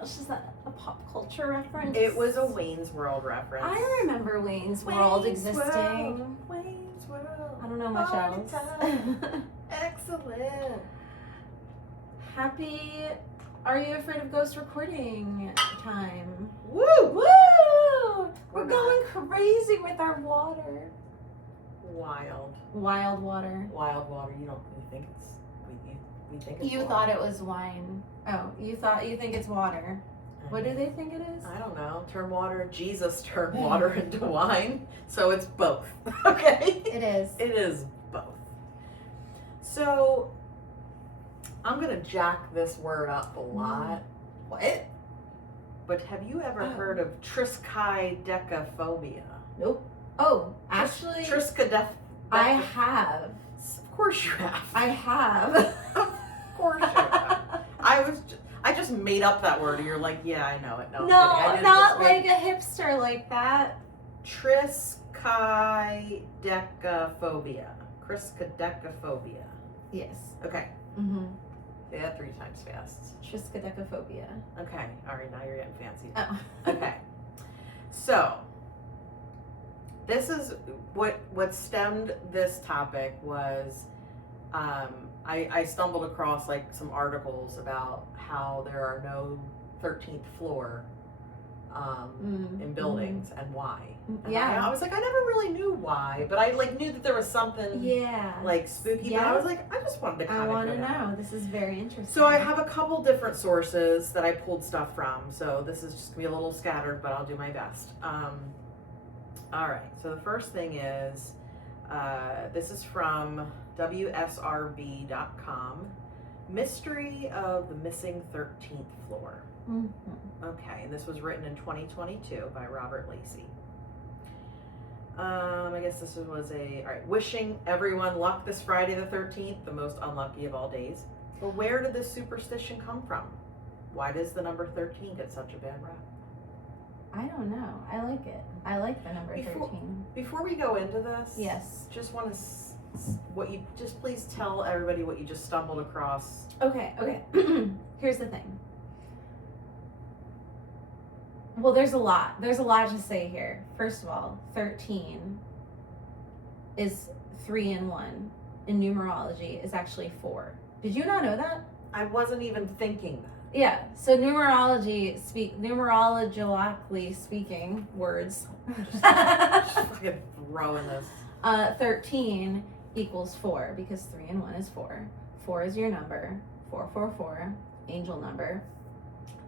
gosh, is that a pop culture reference? It was a Wayne's World reference. I remember Wayne's World existing. Wayne's World. I don't know much else. Excellent. Happy Are You Afraid of Ghost recording time. Woo! Woo! We're We're going crazy with our water. Wild. Wild water. Wild water. You think it's we think it's You water. thought it was wine. Oh, you think it's water. What do they think it is? I don't know. Turn water. Jesus turned water into wine. So it's both. Okay? It is. It is both. So I'm going to jack this word up a lot. What? But have you ever heard of triskaidekaphobia? Nope. Oh, actually, Triskaidekaphobia. I have. Of course you have. I have. Of course you have. I just made up that word and you're like, yeah, I know it. No, No, I'm kidding. not like a hipster like that. Triskaidekaphobia. Triskaidekaphobia. Yes. Okay. Mm-hmm. Say that 3 times fast. Triskaidekaphobia. Okay. All right. Now you're getting fancy. Oh. Okay. So this is what stemmed this topic was I stumbled across like some articles about how there are no 13th floor in buildings and why. And Yeah. I was like, I never really knew why, but I like knew that there was something like spooky. But I was like, I just wanted to kind I of want to know. This is very interesting. So I have a couple different sources that I pulled stuff from. So this is just gonna be a little scattered, but I'll do my best. All right. So the first thing is this is from WSRB.com. Mystery of the Missing 13th Floor. Mm-hmm. Okay, and this was written in 2022 by Robert Lacey. I guess this was all right, wishing everyone luck this Friday the 13th, the most unlucky of all days. But where did this superstition come from? Why does the number 13 get such a bad rap? I don't know. I like it. I like the number 13. Before we go into this, Yes. just want to just please tell everybody what you just stumbled across. Okay. Here's the thing. Well, there's a lot to say here. First of all, 13 is 3 and 1. In numerology is actually 4. Did you not know that? I wasn't even thinking that. Yeah. So numerologically speaking, words. Just fucking throwing this. 13 equals 4 because 3 and 1 is 4. 4 is your number. 444, angel number.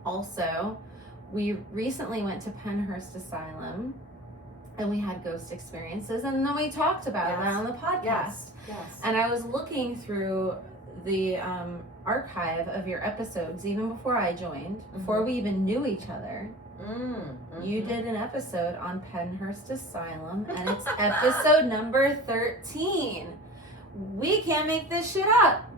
Also, we recently went to Pennhurst Asylum and we had ghost experiences, and then we talked about that on the podcast. Yes. And I was looking through the archive of your episodes even before I joined, before we even knew each other. You did an episode on Pennhurst Asylum, and it's episode number 13. We can't make this shit up.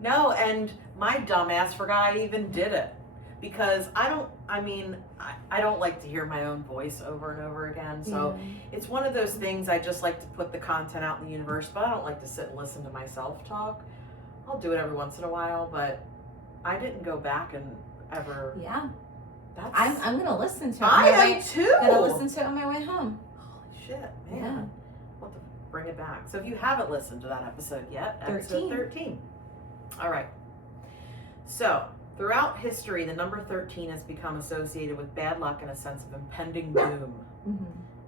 No, and my dumbass forgot I even did it. Because I don't like to hear my own voice over and over again. So it's one of those things I just like to put the content out in the universe, but I don't like to sit and listen to myself talk. I'll do it every once in a while, but I didn't go back and ever. Yeah. That's, I'm gonna listen to it. I am too. I'm gonna listen to it on my way home. Holy shit, man. Yeah. We'll have to bring it back. So if you haven't listened to that episode yet, episode 13. All right. So throughout history, the number 13 has become associated with bad luck and a sense of impending doom. And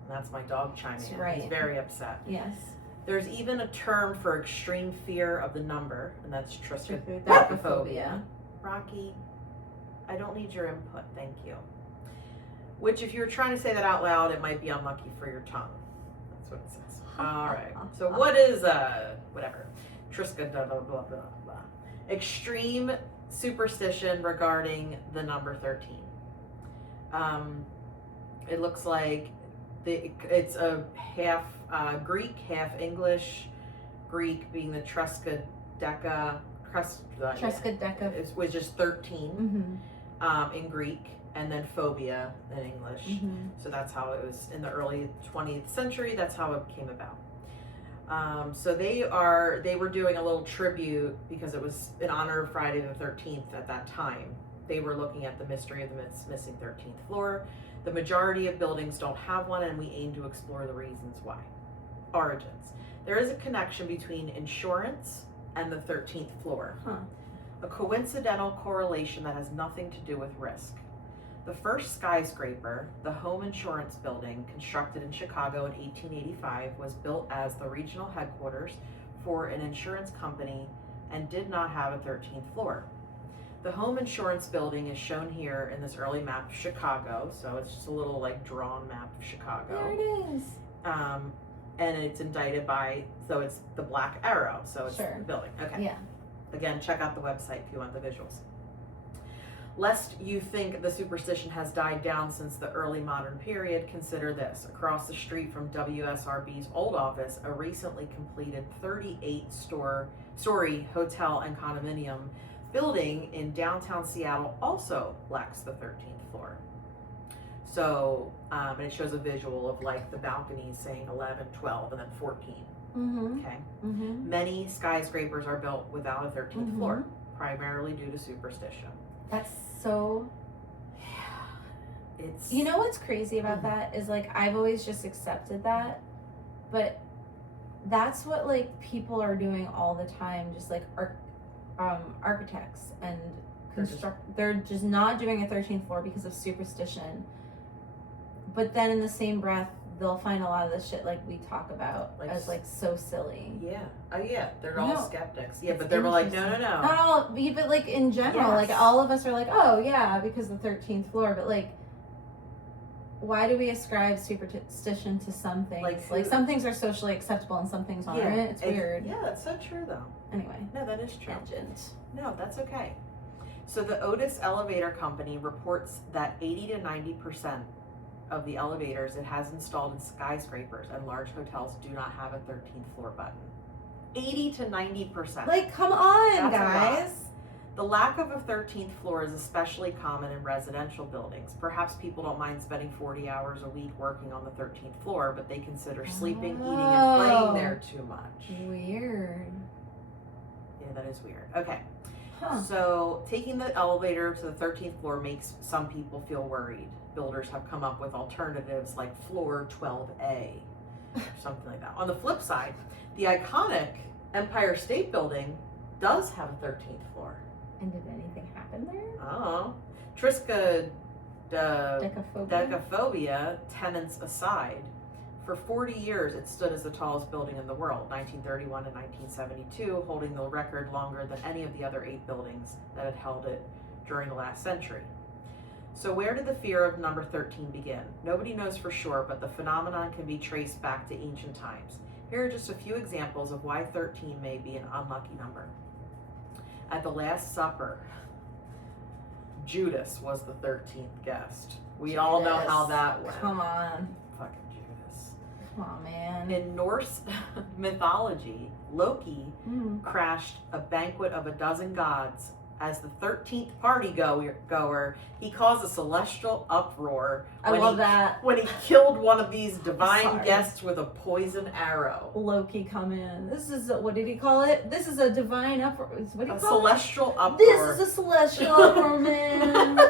that's my dog chiming in. Right. He's very upset. Yes. There's even a term for extreme fear of the number, and that's Triskaidekaphobia. triskaidekaphobia. Rocky, I don't need your input, thank you. Which, if you were trying to say that out loud, it might be unlucky for your tongue. That's what it says. All right. So what is whatever? Triskaidekaphobia. Extreme superstition regarding the number 13. It looks like it's a half Greek, half English. Greek being the Triskaideka, which is 13 in Greek, and then phobia in English. So that's how it was in the early 20th century. That's how it came about. So they were doing a little tribute because it was in honor of Friday the 13th at that time. They were looking at the mystery of the missing 13th floor. The majority of buildings don't have one, and we aim to explore the reasons why. Origins. There is a connection between insurance and the 13th floor. A coincidental correlation that has nothing to do with risk. The first skyscraper, the Home Insurance Building, constructed in Chicago in 1885, was built as the regional headquarters for an insurance company and did not have a 13th floor. The Home Insurance Building is shown here in this early map of Chicago, so it's just a little like drawn map of Chicago. There it is. And it's indicted by, so it's the black arrow, so it's Sure. the building. Okay. Yeah. Again, check out the website if you want the visuals. Lest you think the superstition has died down since the early modern period, consider this. Across the street from WSRB's old office, a recently completed 38-story hotel and condominium building in downtown Seattle also lacks the 13th floor. So, and it shows a visual of like the balconies saying 11, 12, and then 14. Okay. Many skyscrapers are built without a 13th floor, primarily due to superstition. That's so. It's. You know what's crazy about that is like I've always just accepted that, but that's what like people are doing all the time. Just like architects and they're just not doing a 13th floor because of superstition. But then in the same breath, they'll find a lot of the shit like we talk about like, as like so silly. Yeah. Oh yeah. They're all skeptics. Yeah, but it's they're like, no. Not all, but like in general, like all of us are like, oh yeah, because the 13th floor. But like, why do we ascribe superstition to some things? Like some things are socially acceptable and some things aren't. It's weird. Yeah, that's so true though. Anyway. No, that is true. Tangent. No, that's okay. So the Otis Elevator Company reports that 80 to 90% of the elevators it has installed in skyscrapers and large hotels do not have a 13th floor button. 80 to 90%. Like, come on, That's guys. The lack of a 13th floor is especially common in residential buildings. Perhaps people don't mind spending 40 hours a week working on the 13th floor, but they consider sleeping, eating, and playing there too much. Weird. Yeah, that is weird. Okay. Huh. So taking the elevator to the 13th floor makes some people feel worried. Builders have come up with alternatives like floor 12A, or something like that. On the flip side, the iconic Empire State Building does have a 13th floor. And did anything happen there? Oh. Triskaidekaphobia, tenants aside. For 40 years, it stood as the tallest building in the world, 1931 to 1972, holding the record longer than any of the other 8 buildings that had held it during the last century. So where did the fear of number 13 begin? Nobody knows for sure, but the phenomenon can be traced back to ancient times. Here are just a few examples of why 13 may be an unlucky number. At the Last Supper, Judas was the 13th guest. We all know how that went. Come on. Fucking Judas. Come on, man. In Norse mythology, Loki crashed a banquet of a dozen gods. As the 13th party goer, he caused a celestial uproar when he killed one of these divine guests with a poison arrow. Loki come in. This is what did he call it? This is a divine uproar. What do you call celestial it? uproar. This is a celestial uproar, man.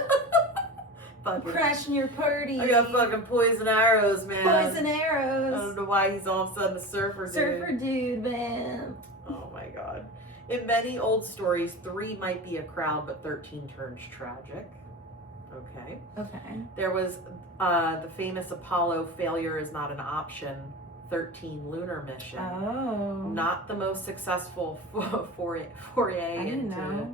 Crashing your party. I got fucking poison arrows, man. Poison arrows. I don't know why he's all of a sudden a surfer dude. Surfer dude, man. Oh my god. In many old stories, 3 might be a crowd, but 13 turns tragic. Okay. There was the famous Apollo failure is not an option 13 lunar mission. Oh. Not the most successful foray into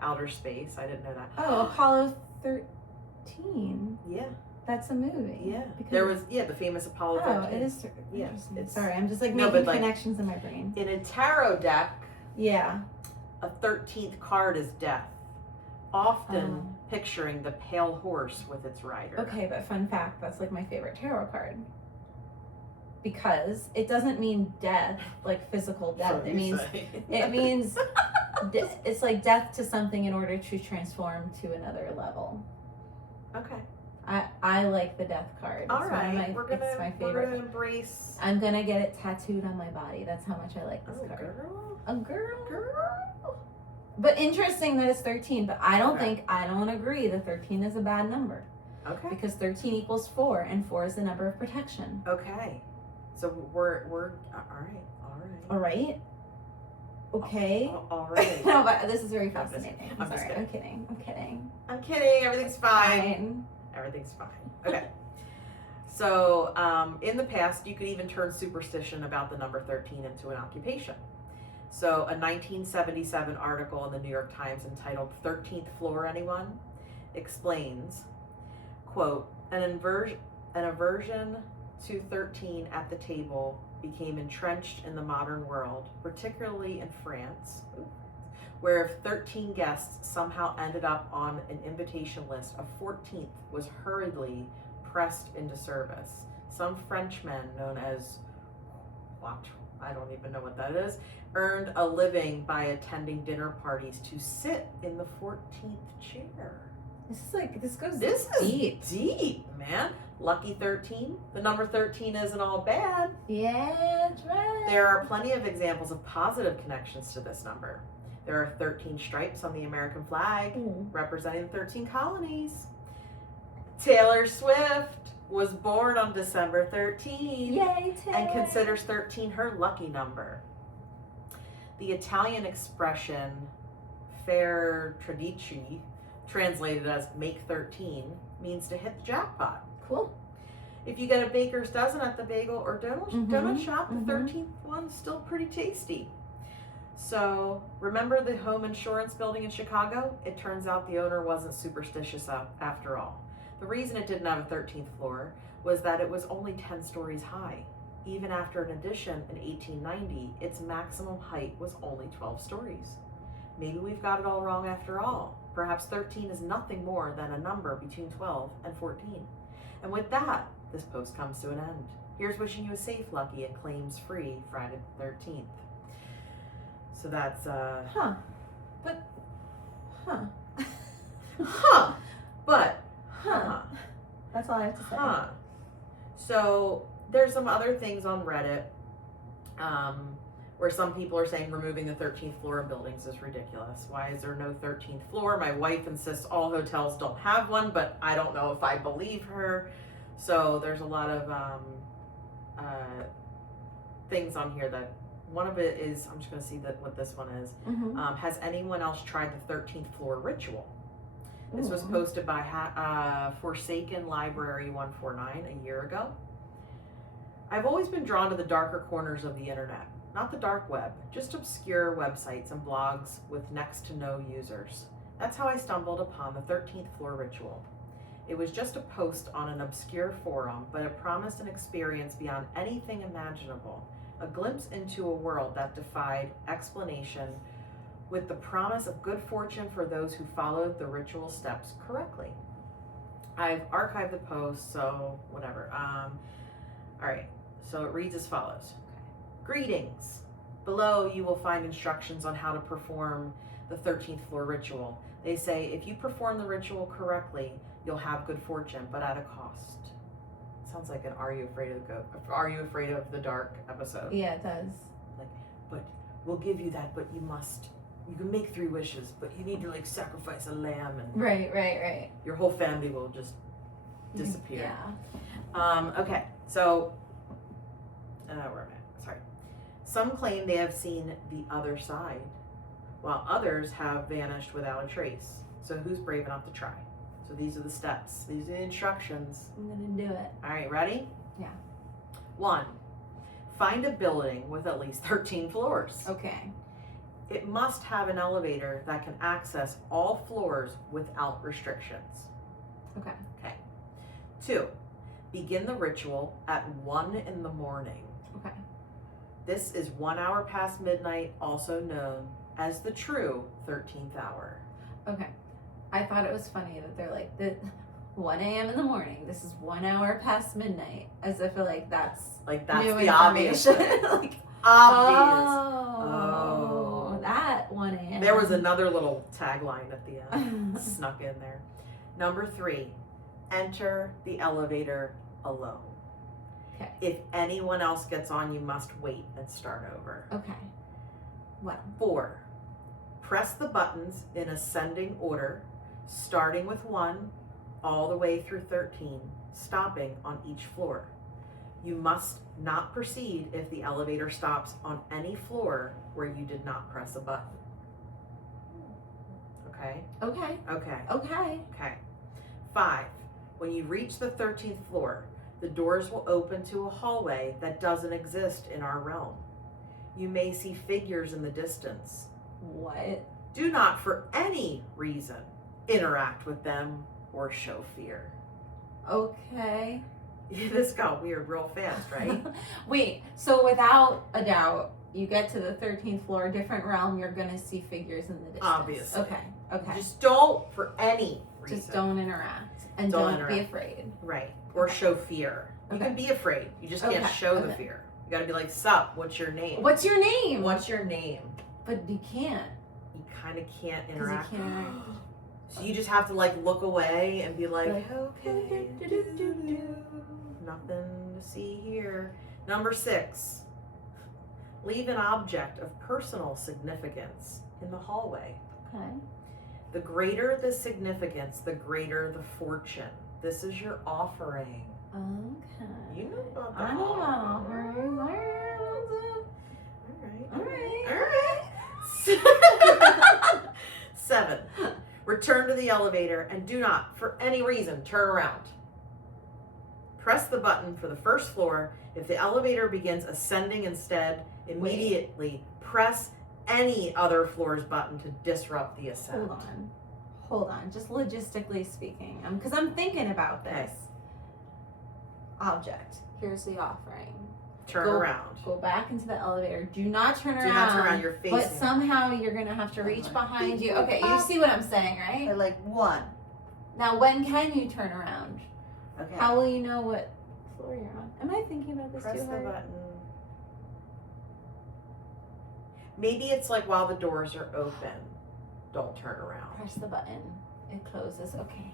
outer space. I didn't know that. Oh, Apollo 13. Yeah. That's a movie. Yeah. There was the famous Apollo 13. Oh, it is. Yeah. Sorry, I'm just like making connections in my brain. In a tarot deck. Yeah. A 13th card is death, often picturing the pale horse with its rider. Okay, but fun fact, that's like my favorite tarot card. Because it doesn't mean death, like physical death. So it means it's like death to something in order to transform to another level. Okay. I like the death card. All right, it's my favorite. We're gonna embrace. I'm gonna get it tattooed on my body. That's how much I like this card. Girl. A girl. But interesting that it's 13, but I don't agree that 13 is a bad number. Okay. Because 13 equals 4, and 4 is the number of protection. Okay. So we're all right. All right. Okay. All right. No, but this is very fascinating. I'm sorry. just I'm kidding. I'm kidding. Everything's fine. Everything's fine. Okay. So, in the past, you could even turn superstition about the number 13 into an occupation. So, a 1977 article in the New York Times entitled 13th Floor Anyone? Explains, quote, an aversion to 13 at the table became entrenched in the modern world, particularly in France, where if 13 guests somehow ended up on an invitation list, a 14th was hurriedly pressed into service. Some Frenchmen, known as what? I don't even know what that is, earned a living by attending dinner parties to sit in the 14th chair. This goes deep. Is deep, man. Lucky 13. The number 13 isn't all bad. Yeah, that's right. There are plenty of examples of positive connections to this number. There are 13 stripes on the American flag, representing the 13 colonies. Taylor Swift was born on December 13. Yay, Taylor. And considers 13 her lucky number. The Italian expression "fair tradici," translated as "make 13," means to hit the jackpot. Cool. If you get a baker's dozen at the bagel or donut shop, the 13th one's still pretty tasty. So, remember the home insurance building in Chicago? It turns out the owner wasn't superstitious after all. The reason it didn't have a 13th floor was that it was only 10 stories high. Even after an addition in 1890, its maximum height was only 12 stories. Maybe we've got it all wrong after all. Perhaps 13 is nothing more than a number between 12 and 14. And with that, this post comes to an end. Here's wishing you a safe, lucky, and claims-free Friday the 13th. So that's, That's all I have to say. So there's some other things on Reddit where some people are saying removing the 13th floor of buildings is ridiculous. Why is there no 13th floor? My wife insists all hotels don't have one, but I don't know if I believe her. So there's a lot of things on here that one of it is, I'm just going to see what this one is. Has anyone else tried the 13th floor ritual? This was posted by Forsaken Library 149 a year ago. I've always been drawn to the darker corners of the internet. Not the dark web, just obscure websites and blogs with next to no users. That's how I stumbled upon the 13th floor ritual. It was just a post on an obscure forum, but it promised an experience beyond anything imaginable, a glimpse into a world that defied explanation, with the promise of good fortune for those who followed the ritual steps correctly. I've archived the post, so whatever. All right, so it reads as follows. Greetings. Below you will find instructions on how to perform the 13th floor ritual. They say if you perform the ritual correctly, you'll have good fortune, but at a cost. Sounds like an Are You Afraid of the Dark episode. Yeah, it does. Like, but we'll give you that, but you can make 3 wishes, but you need to sacrifice a lamb, and right. Your whole family will just disappear. Yeah. Okay, so where am I? Sorry. Some claim they have seen the other side, while others have vanished without a trace. So who's brave enough to try? So these are the steps. These are the instructions. I'm gonna do it. All right, ready? Yeah. 1. Find a building with at least 13 floors. Okay. It must have an elevator that can access all floors without restrictions. Okay. 2. Begin the ritual at 1 in the morning. Okay. This is 1 hour past midnight, also known as the true 13th hour. Okay. I thought it was funny that they're like, the 1 a.m. in the morning, this is 1 hour past midnight, as if that's new the obvious. obvious. Oh, that 1 a.m. There was another little tagline at the end snuck in there. Number 3, enter the elevator alone. Okay. If anyone else gets on, you must wait and start over. Okay. Well. 4, Press the buttons in ascending order, starting with 1 all the way through 13, stopping on each floor. You must not proceed if the elevator stops on any floor where you did not press a button. Okay? Okay. Okay. Okay. Okay. 5. When you reach the 13th floor, the doors will open to a hallway that doesn't exist in our realm. You may see figures in the distance. What? Do not, for any reason, interact with them or show fear. Okay. This got weird real fast, right? Wait, so without a doubt, you get to the 13th floor, different realm, you're going to see figures in the distance. Obviously. Okay. Just don't, for any reason. Just don't interact. And don't be afraid. Right. Or show fear. You can be afraid. You just can't show the fear. You got to be like, sup, what's your name? What's your name? What's your name? But you can't. You kind of can't interact. You can't interact. So you just have to like look away and be like, okay, nothing to see here. Number 6, leave an object of personal significance in the hallway. Okay. The greater the significance, the greater the fortune. This is your offering. Okay. You know about the I know offering. about All Alright. right. 7. Return to the elevator and do not, for any reason, turn around. Press the button for the first floor. If the elevator begins ascending instead, immediately press any other floor's button to disrupt the ascent. Hold on. Just logistically speaking, because I'm thinking about this. Okay. Object. Here's the offering. Turn around. Go back into the elevator. Do not turn around. Do not turn around. You're facing. But somehow you're gonna have to reach behind you. Okay, you see what I'm saying, right? Or like 1. Now, when can you turn around? Okay. How will you know what floor you're on? Am I thinking about this Press too the hard? button. Maybe it's like while the doors are open, don't turn around. Press the button. It closes. Okay.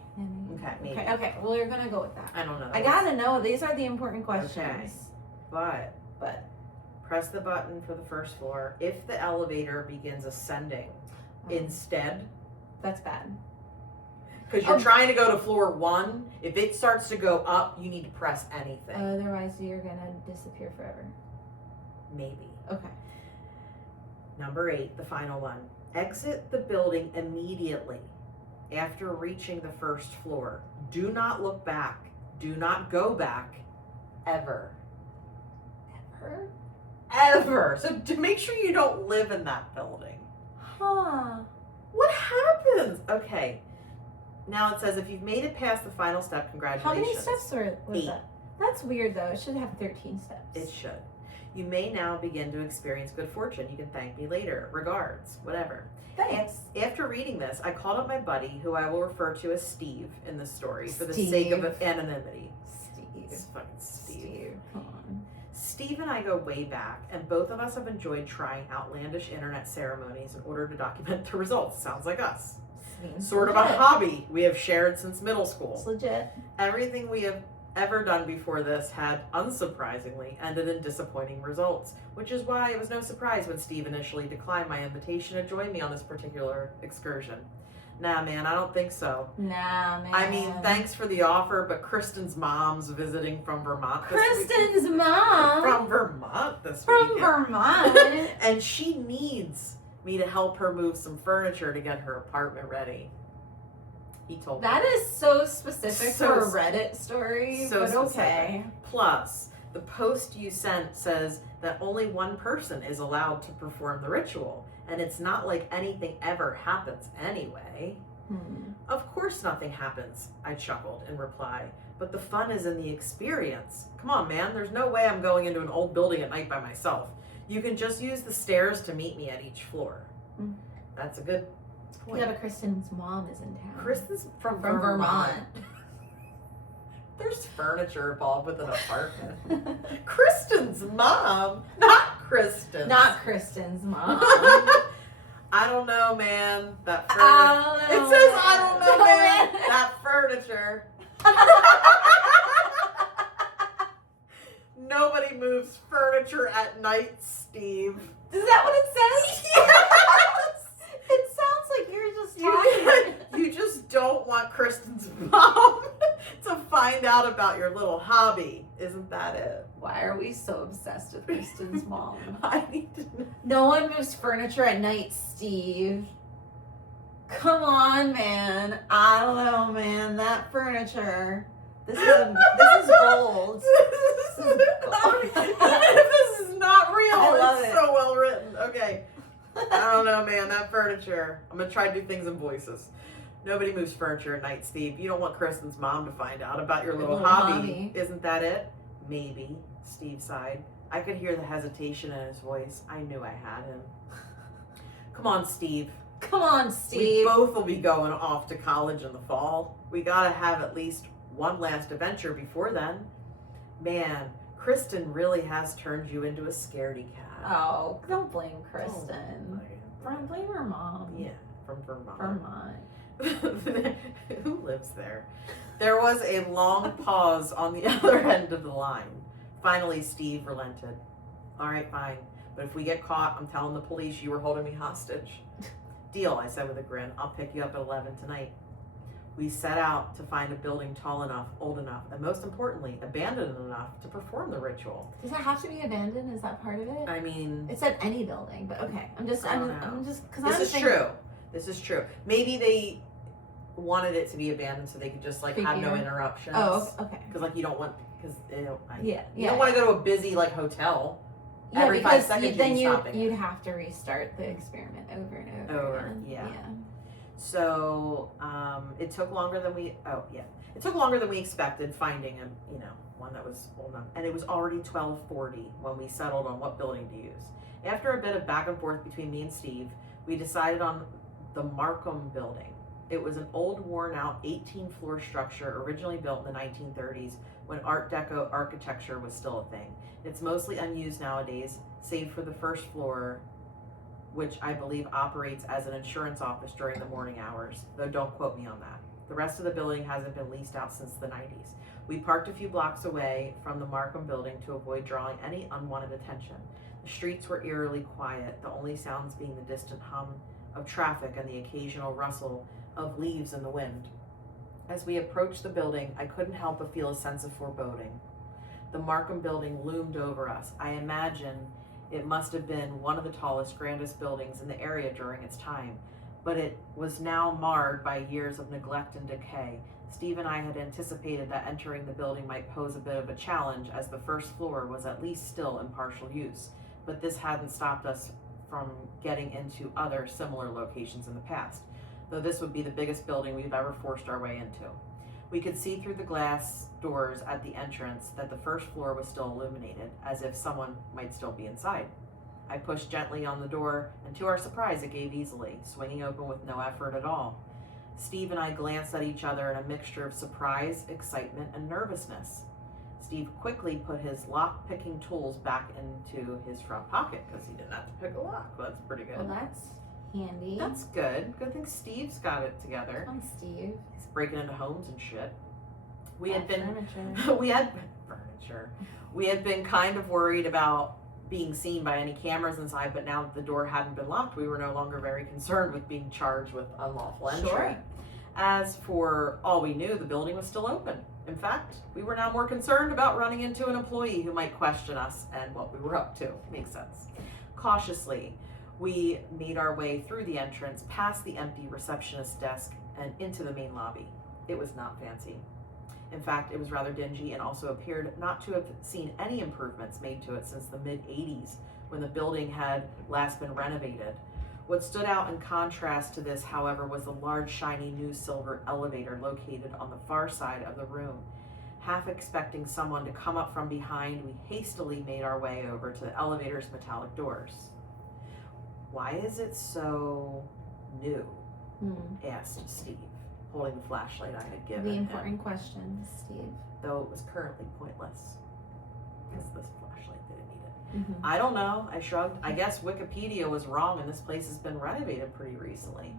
Okay, maybe. Okay. Well, you're gonna go with that. I don't know. I gotta know. These are the important questions. Okay. But press the button for the first floor. If the elevator begins ascending instead, that's bad. because you're trying to go to floor 1, if it starts to go up, you need to press anything. Otherwise, you're gonna disappear forever. Maybe. Okay. Number 8, the final one. Exit the building immediately after reaching the first floor. Do not look back. Do not go back. Ever. Ever. So to make sure you don't live in that building. Huh. What happens? Okay. Now it says if you've made it past the final step, congratulations. How many steps was 8. that? That's weird though. It should have 13 steps. It should. You may now begin to experience good fortune. You can thank me later. Regards. Whatever. Thanks. After reading this, I called up my buddy, who I will refer to as Steve in this story for the Steve. sake of anonymity. Steve. It's fucking Steve. Come on. Steve and I go way back, and both of us have enjoyed trying outlandish internet ceremonies in order to document the results. Sounds like us. Seems Sort of a legit. hobby we have shared since middle It's school. legit. Everything we have ever done before this had, unsurprisingly, ended in disappointing results, which is why it was no surprise when Steve initially declined my invitation to join me on this particular excursion. Nah, man, I don't think so. Nah, man. I mean, thanks for the offer, but Kristen's mom's visiting from Vermont this weekend. Kristen's mom. From Vermont this From weekend. Vermont. And she needs me to help her move some furniture to get her apartment ready. He told me. That is so specific So for a Reddit story, so but specific. okay. Plus, the post you sent says that only one person is allowed to perform the ritual, and it's not like anything ever happens anyway. Of course nothing happens, I chuckled in reply, but the fun is in the experience. Come on, man, there's no way I'm going into an old building at night by myself. You can just use the stairs to meet me at each floor. That's a good point. Yeah, but Kristen's mom is in town. Kristen's from Vermont. There's furniture involved with an apartment. Kristen's mom, not Kristen. Not Kristen's mom. I don't know, man. That furniture. I don't know, It says I man. don't know, No, man. man. That furniture. Nobody moves furniture at night, Steve. Is that what it says? Yes. It don't want Kristen's mom to find out about your little hobby. Isn't that it? Why are we so obsessed with Kristen's mom? I need to know. No one moves furniture at night, Steve. Come on, man. I don't know, man. That furniture. This is gold. This is this is not real. I love It's it. so well written. Okay. I don't know, man. That furniture. I'm gonna try to do things in voices. Nobody moves furniture at night, Steve. You don't want Kristen's mom to find out about your little hobby. Isn't that it? Maybe. Steve sighed. I could hear the hesitation in his voice. I knew I had him. Come on, Steve. Come on, We Steve. both will be going off to college in the fall. We gotta have at least one last adventure before then. Man, Kristen really has turned you into a scaredy cat. Oh, don't blame Kristen. Blame her mom. Yeah, from Vermont. Vermont. Who lives there? There was a long pause on the other end of the line. Finally, Steve relented. All right, fine. But if we get caught, I'm telling the police you were holding me hostage. Deal, I said with a grin. I'll pick you up at 11 tonight. We set out to find a building tall enough, old enough, and most importantly, abandoned enough to perform the ritual. Does it have to be abandoned? Is that part of it? I mean, It said any building, but okay. I'm just because this is true. This is true. Maybe they wanted it to be abandoned so they could just like have no interruptions. Oh, okay. Because like you don't want you Yeah. don't want to go to a busy like hotel. Yeah, Every 5 because seconds then stopping you'd have to restart the experiment over and over again. Yeah. So it took longer than we expected finding one that was old enough, and it was already 12:40 when we settled on what building to use. After a bit of back and forth between me and Steve, we decided on the Markham building. It was an old, worn-out 18-floor structure originally built in the 1930s when Art Deco architecture was still a thing. It's mostly unused nowadays, save for the first floor, which I believe operates as an insurance office during the morning hours, though don't quote me on that. The rest of the building hasn't been leased out since the 90s. We parked a few blocks away from the Markham building to avoid drawing any unwanted attention. The streets were eerily quiet, the only sounds being the distant hum of traffic and the occasional rustle of leaves in the wind. As we approached the building, I couldn't help but feel a sense of foreboding. The Markham building loomed over us. I imagine it must have been one of the tallest, grandest buildings in the area during its time, but it was now marred by years of neglect and decay. Steve and I had anticipated that entering the building might pose a bit of a challenge, as the first floor was at least still in partial use, but this hadn't stopped us from getting into other similar locations in the past, though this would be the biggest building we've ever forced our way into. We could see through the glass doors at the entrance that the first floor was still illuminated, as if someone might still be inside. I pushed gently on the door, and to our surprise, it gave easily, swinging open with no effort at all. Steve and I glanced at each other in a mixture of surprise, excitement, and nervousness. Steve quickly put his lock-picking tools back into his front pocket, because he didn't have to pick a lock. Well, that's pretty good. Well, that's handy. That's good. Good thing Steve's got it together. Come on, Steve. He's breaking into homes and shit. We had been kind of worried about being seen by any cameras inside, but now that the door hadn't been locked, we were no longer very concerned with being charged with unlawful entry. Sure. As for all we knew, the building was still open. In fact, we were now more concerned about running into an employee who might question us and what we were up to. Makes sense. Cautiously, we made our way through the entrance, past the empty receptionist's desk, and into the main lobby. It was not fancy. In fact, it was rather dingy and also appeared not to have seen any improvements made to it since the mid-'80s, when the building had last been renovated. What stood out in contrast to this, however, was the large, shiny new silver elevator located on the far side of the room. Half expecting someone to come up from behind, we hastily made our way over to the elevator's metallic doors. "Why is it so new?" asked Steve, holding the flashlight I had given The him, important question, Steve. though it was currently pointless, because this flashlight didn't need it. Mm-hmm. I don't know, I shrugged. I guess Wikipedia was wrong and this place has been renovated pretty recently.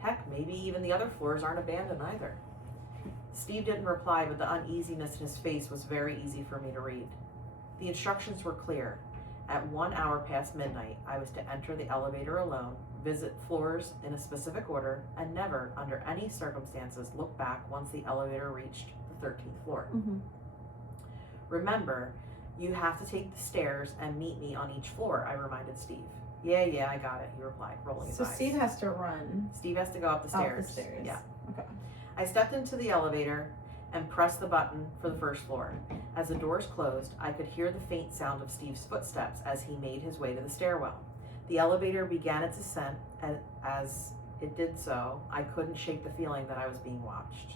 Heck, maybe even the other floors aren't abandoned either. Steve didn't reply, but the uneasiness in his face was very easy for me to read. The instructions were clear. At 1 hour past midnight, I was to enter the elevator alone, visit floors in a specific order, and never, under any circumstances, look back once the elevator reached the 13th floor. Mm-hmm. Remember, you have to take the stairs and meet me on each floor, I reminded Steve. Yeah, I got it, he replied, rolling his eyes. So Steve has to run. Steve has to go up the stairs. Up the stairs. Yeah. Okay. I stepped into the elevator and pressed the button for the first floor. As the doors closed, I could hear the faint sound of Steve's footsteps as he made his way to the stairwell. The elevator began its ascent, and as it did so, I couldn't shake the feeling that I was being watched.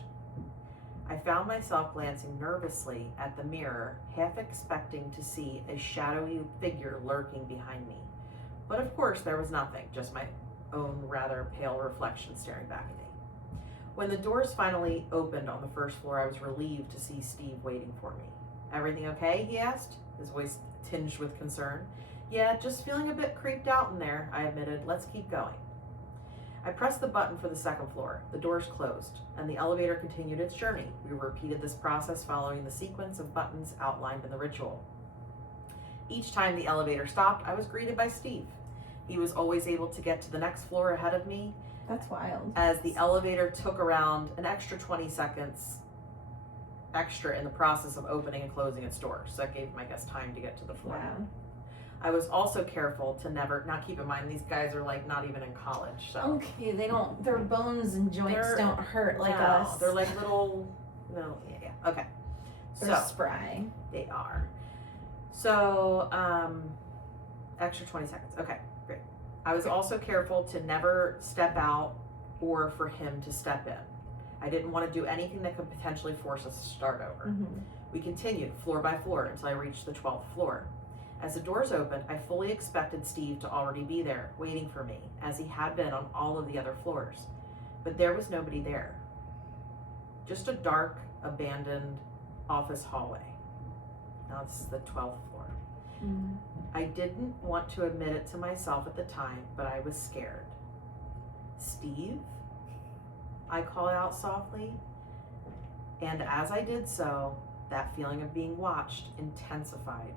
I found myself glancing nervously at the mirror, half expecting to see a shadowy figure lurking behind me. But of course there was nothing, just my own rather pale reflection staring back at me. When the doors finally opened on the first floor, I was relieved to see Steve waiting for me. Everything okay? He asked, his voice tinged with concern. Yeah, just feeling a bit creeped out in there, I admitted. Let's keep going. I pressed the button for the second floor. The doors closed, and the elevator continued its journey. We repeated this process following the sequence of buttons outlined in the ritual. Each time the elevator stopped, I was greeted by Steve. He was always able to get to the next floor ahead of me. That's wild. As the elevator took around an extra 20 seconds extra in the process of opening and closing its doors. So that gave him, I guess, time to get to the floor. Wow. I was also careful to never, now keep in mind, these guys are like not even in college, so. Okay, they don't, their bones and joints don't hurt like no, us. They're like little, okay. They're So, spry. they are. So, extra 20 seconds. Okay, great. I was also careful to never step out or for him to step in. I didn't want to do anything that could potentially force us to start over. Mm-hmm. We continued floor by floor until I reached the 12th floor. As the doors opened, I fully expected Steve to already be there, waiting for me, as he had been on all of the other floors. But there was nobody there. Just a dark, abandoned office hallway. Now this is the 12th floor. Mm-hmm. I didn't want to admit it to myself at the time, but I was scared. Steve? I called out softly, and as I did so, that feeling of being watched intensified.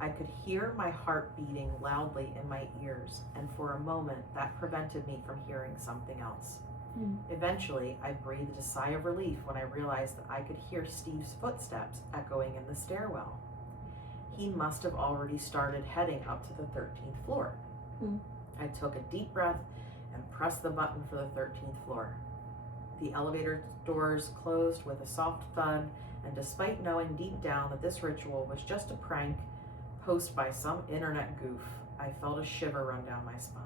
I could hear my heart beating loudly in my ears, and for a moment that prevented me from hearing something else. Eventually, I breathed a sigh of relief when I realized that I could hear Steve's footsteps echoing in the stairwell. He must have already started heading up to the 13th floor. I took a deep breath and pressed the button for the 13th floor. The elevator doors closed with a soft thud, and despite knowing deep down that this ritual was just a prank posed by some internet goof, I felt a shiver run down my spine.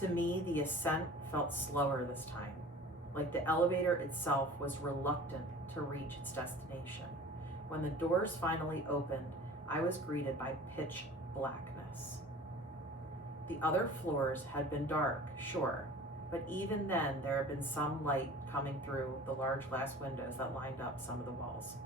To me, the ascent felt slower this time, like the elevator itself was reluctant to reach its destination. When the doors finally opened, I was greeted by pitch blackness. The other floors had been dark, sure, but even then there had been some light coming through the large glass windows that lined up some of the walls.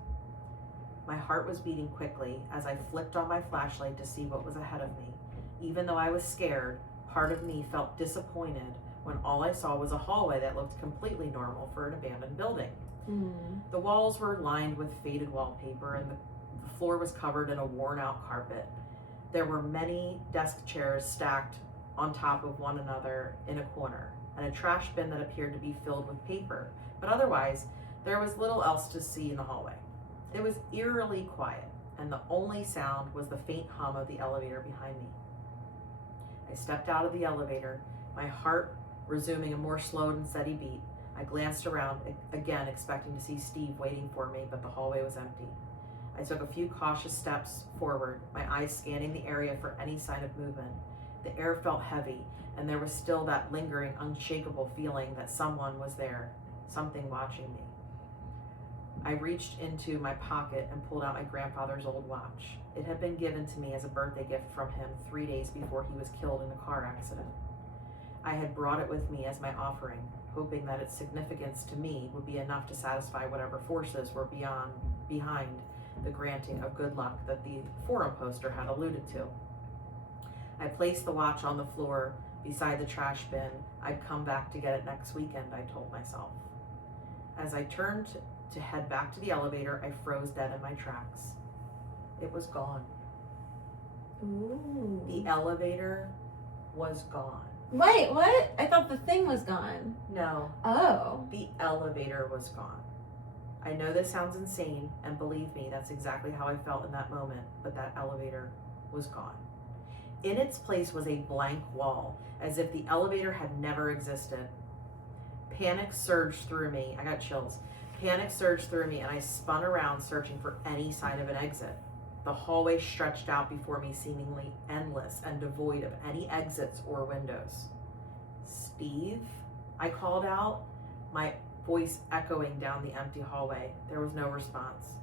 My heart was beating quickly as I flicked on my flashlight to see what was ahead of me. Even though I was scared, part of me felt disappointed when all I saw was a hallway that looked completely normal for an abandoned building. The walls were lined with faded wallpaper, and the floor was covered in a worn-out carpet. There were many desk chairs stacked on top of one another in a corner, and a trash bin that appeared to be filled with paper, but otherwise there was little else to see in the hallway. It was eerily quiet, and the only sound was the faint hum of the elevator behind me. I stepped out of the elevator, my heart resuming a more slow and steady beat. I glanced around, again expecting to see Steve waiting for me, but the hallway was empty. I took a few cautious steps forward, my eyes scanning the area for any sign of movement. The air felt heavy, and there was still that lingering, unshakable feeling that someone was there, something watching me. I reached into my pocket and pulled out my grandfather's old watch. It had been given to me as a birthday gift from him 3 days before he was killed in a car accident. I had brought it with me as my offering, hoping that its significance to me would be enough to satisfy whatever forces were behind the granting of good luck that the forum poster had alluded to. I placed the watch on the floor beside the trash bin. I'd come back to get it next weekend, I told myself. As I turned to head back to the elevator, I froze dead in my tracks. It was gone. Ooh. The elevator was gone. Wait, what? I thought the thing was gone. No. Oh. The elevator was gone. I know this sounds insane, and believe me, that's exactly how I felt in that moment, but that elevator was gone. In its place was a blank wall, as if the elevator had never existed. Panic surged through me. I got chills. Panic surged through me, and I spun around searching for any sign of an exit. The hallway stretched out before me, seemingly endless and devoid of any exits or windows. "Steve?" I called out, my voice echoing down the empty hallway. There was no response.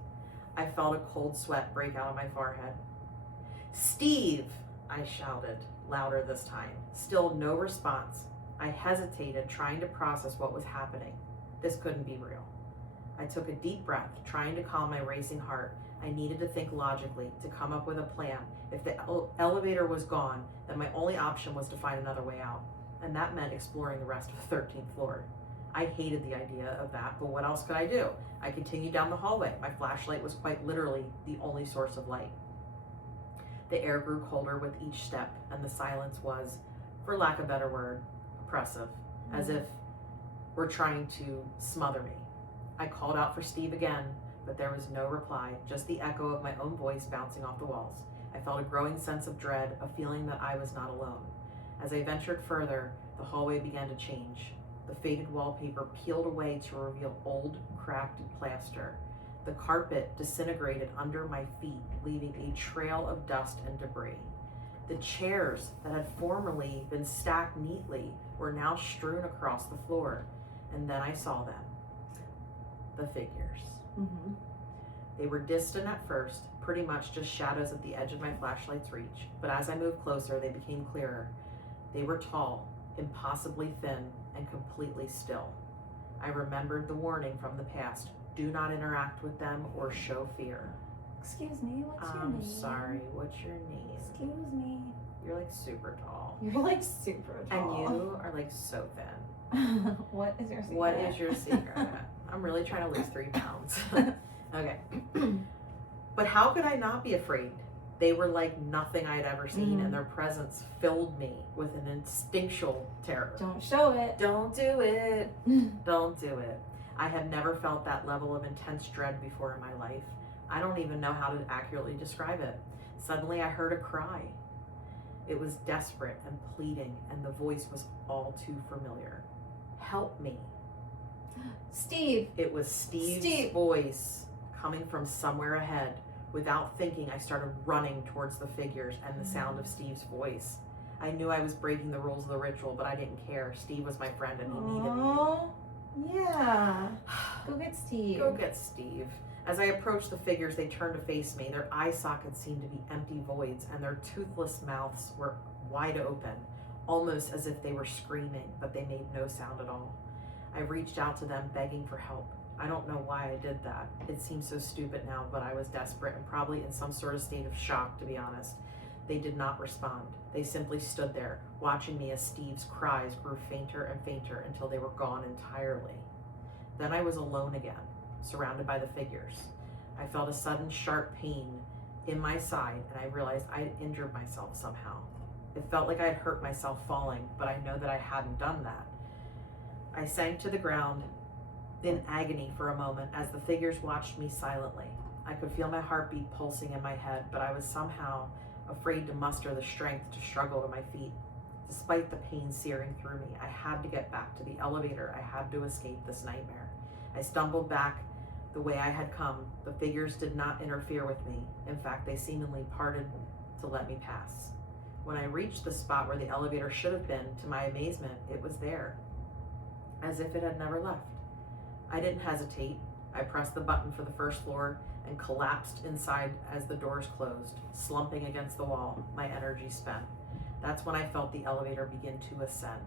I felt a cold sweat break out on my forehead. "Steve!" I shouted, louder this time. Still no response. I hesitated, trying to process what was happening. This couldn't be real. I took a deep breath, trying to calm my racing heart. I needed to think logically, to come up with a plan. If the elevator was gone, then my only option was to find another way out. And that meant exploring the rest of the 13th floor. I hated the idea of that, but what else could I do? I continued down the hallway. My flashlight was quite literally the only source of light. The air grew colder with each step, and the silence was, for lack of a better word, oppressive, as if were trying to smother me. I called out for Steve again, but there was no reply, just the echo of my own voice bouncing off the walls. I felt a growing sense of dread, a feeling that I was not alone. As I ventured further, the hallway began to change. The faded wallpaper peeled away to reveal old, cracked plaster. The carpet disintegrated under my feet, leaving a trail of dust and debris. The chairs that had formerly been stacked neatly were now strewn across the floor. And then I saw them. The figures. Mm-hmm. They were distant at first, pretty much just shadows at the edge of my flashlight's reach, but as I moved closer, they became clearer. They were tall, impossibly thin, and completely still. I remembered the warning from the past: do not interact with them or show fear. Excuse me, what's your I'm name? sorry, what's your name? Excuse me. You're like super tall. You're like super And tall. you are like so thin. What is your secret? What is your secret? I'm really trying to lose 3 pounds. Okay. But how could I not be afraid? They were like nothing I had ever seen, and their presence filled me with an instinctual terror. Don't show it. Don't do it. Don't do it. I have never felt that level of intense dread before in my life. I don't even know how to accurately describe it. Suddenly I heard a cry. It was desperate and pleading, and the voice was all too familiar. "Help me." Steve. It was Steve's voice coming from somewhere ahead. Without thinking, I started running towards the figures and the sound of Steve's voice. I knew I was breaking the rules of the ritual, but I didn't care. Steve was my friend and he needed me. Oh, yeah. Go get Steve. Go get Steve. As I approached the figures, they turned to face me. Their eye sockets seemed to be empty voids, and their toothless mouths were wide open, almost as if they were screaming, but they made no sound at all. I reached out to them, begging for help. I don't know why I did that. It seems so stupid now, but I was desperate and probably in some sort of state of shock, to be honest. They did not respond. They simply stood there, watching me as Steve's cries grew fainter and fainter until they were gone entirely. Then I was alone again, surrounded by the figures. I felt a sudden sharp pain in my side, and I realized I had injured myself somehow. It felt like I had hurt myself falling, but I know that I hadn't done that. I sank to the ground in agony for a moment as the figures watched me silently. I could feel my heartbeat pulsing in my head, but I was somehow afraid to muster the strength to struggle to my feet. Despite the pain searing through me, I had to get back to the elevator. I had to escape this nightmare. I stumbled back the way I had come. The figures did not interfere with me. In fact, they seemingly parted to let me pass. When I reached the spot where the elevator should have been, to my amazement, it was there, as if it had never left. I didn't hesitate. I pressed the button for the first floor and collapsed inside as the doors closed, slumping against the wall, my energy spent. That's when I felt the elevator begin to ascend.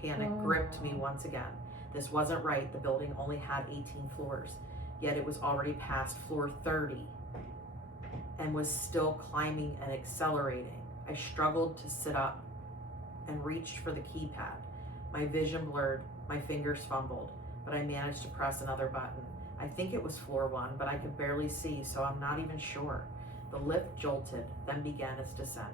Panic gripped me once again. This wasn't right. The building only had 18 floors, yet it was already past floor 30 and was still climbing and accelerating. I struggled to sit up and reached for the keypad. My vision blurred, my fingers fumbled, but I managed to press another button. I think it was floor 1, but I could barely see, so I'm not even sure. The lift jolted, then began its descent.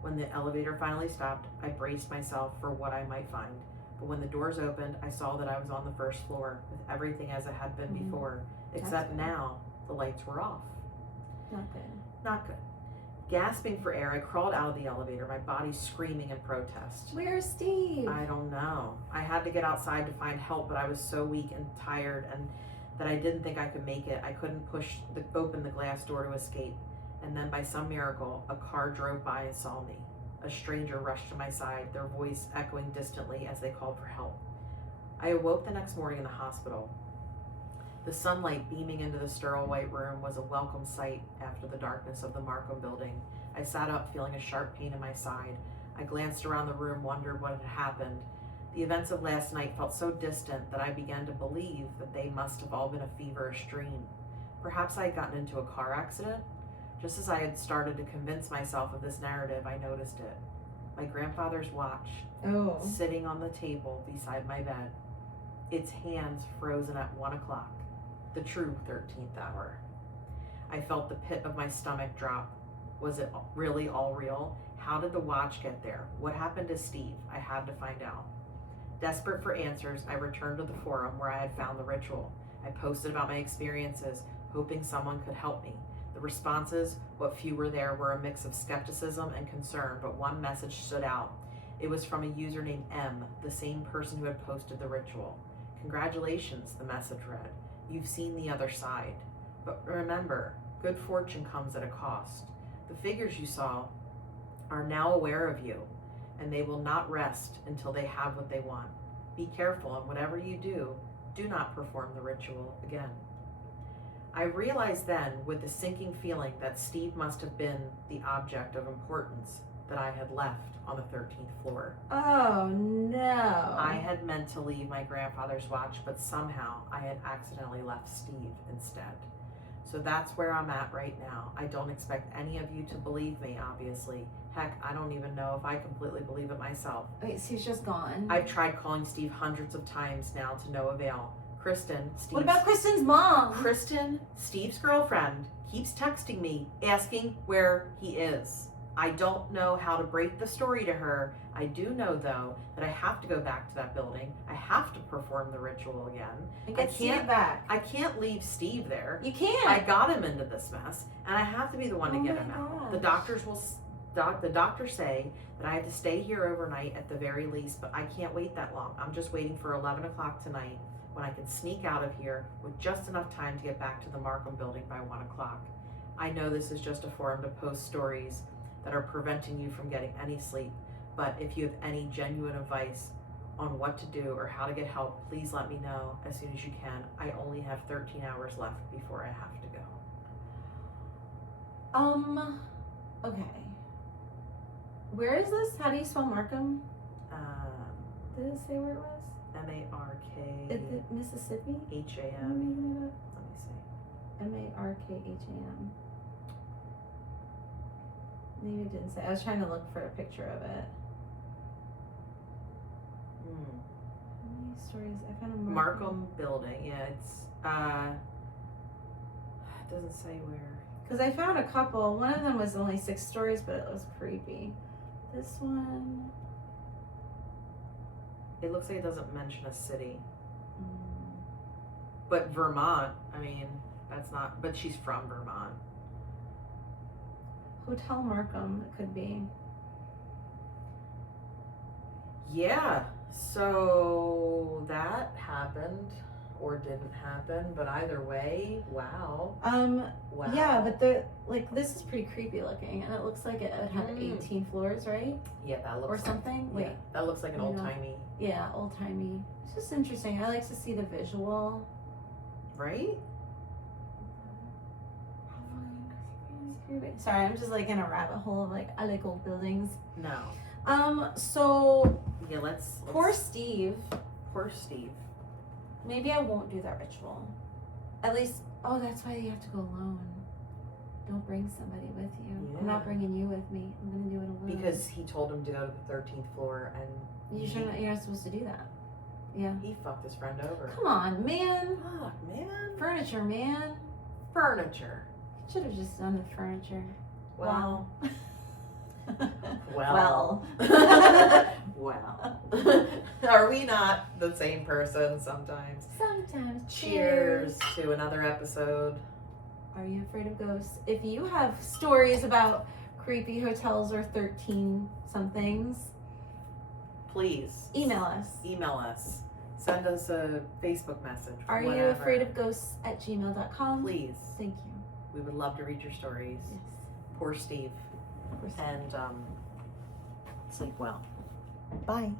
When the elevator finally stopped, I braced myself for what I might find. But when the doors opened, I saw that I was on the first floor, with everything as it had been before, except now the lights were off. Not good. Not good. Gasping for air, I crawled out of the elevator, my body screaming in protest. Where's Steve? I don't know. I had to get outside to find help, but I was so weak and tired and that I didn't think I could make it. I couldn't open the glass door to escape. And then by some miracle, a car drove by and saw me. A stranger rushed to my side, their voice echoing distantly as they called for help. I awoke the next morning in the hospital. The sunlight beaming into the sterile white room was a welcome sight after the darkness of the Markham building. I sat up feeling a sharp pain in my side. I glanced around the room, wondered what had happened. The events of last night felt so distant that I began to believe that they must have all been a feverish dream. Perhaps I had gotten into a car accident? Just as I had started to convince myself of this narrative, I noticed it. My grandfather's watch, sitting on the table beside my bed. Its hands frozen at 1 o'clock. The true 13th hour. I felt the pit of my stomach drop. Was it really all real? How did the watch get there? What happened to Steve? I had to find out. Desperate for answers, I returned to the forum where I had found the ritual. I posted about my experiences, hoping someone could help me. The responses, what few were there, were a mix of skepticism and concern, but one message stood out. It was from a user named M, the same person who had posted the ritual. Congratulations, the message read. You've seen the other side. But remember, good fortune comes at a cost. The figures you saw are now aware of you, and they will not rest until they have what they want. Be careful, and whatever you do, do not perform the ritual again. I realized then, with a sinking feeling, that Steve must have been the object of importance that I had left on the 13th floor. Oh, no. I had meant to leave my grandfather's watch, but somehow I had accidentally left Steve instead. So that's where I'm at right now. I don't expect any of you to believe me, obviously. Heck, I don't even know if I completely believe it myself. Wait, so he's just gone? I've tried calling Steve hundreds of times now to no avail. Kristen, What about Kristen's mom? Kristen, Steve's girlfriend, keeps texting me, asking where he is. I don't know how to break the story to her. I do know, though, that I have to go back to that building. I have to perform the ritual again. And get Steve back. I can't leave Steve there. You can't. I got him into this mess, and I have to be the one to get him out. The doctors say that I have to stay here overnight at the very least, but I can't wait that long. I'm just waiting for 11 o'clock tonight when I can sneak out of here with just enough time to get back to the Markham building by 1 o'clock. I know this is just a forum to post stories that are preventing you from getting any sleep, but if you have any genuine advice on what to do or how to get help, please let me know as soon as you can. I only have 13 hours left before I have to go. Okay. Where is this? How do you spell Markham? Did it say where it was? M-A-R-K... Is it Mississippi? H-A-M. Am I making it up? Let me see. M-A-R-K-H-A-M. Maybe it didn't say. I was trying to look for a picture of it. How many stories? I found a Markham building. Yeah, it's it doesn't say where. Because I found a couple. One of them was only 6 stories, but it was creepy. This one. It looks like it doesn't mention a city. But Vermont, I mean, that's not. But she's from Vermont. Hotel Markham, it could be. Yeah, so that happened or didn't happen, but either way, wow. Wow. Yeah, but this is pretty creepy looking, and it looks like it would have 18 floors, right? Yeah, that looks or something. Like, yeah, that looks like an old timey. Yeah, old timey. It's just interesting. I like to see the visual. Right? Sorry, I'm just like in a rabbit hole of I like old buildings. No. So yeah, let's poor Steve. Poor Steve. Maybe I won't do that ritual. At least, that's why you have to go alone. Don't bring somebody with you. Yeah. I'm not bringing you with me. I'm gonna do it alone. Because he told him to go to the 13th floor, and you're not supposed to do that. Yeah. He fucked his friend over. Come on, man. Fuck, man. Furniture, man. Furniture. Should have just done the furniture. Well. Well. Well. Are we not the same person sometimes? Sometimes. Cheers to another episode. Are you afraid of ghosts? If you have stories about creepy hotels or 13 somethings, please email us. Send us a Facebook message. Are you afraid of ghosts at gmail.com? Please. Thank you. We would love to read your stories. Yes. Poor Steve. And sleep well. Bye.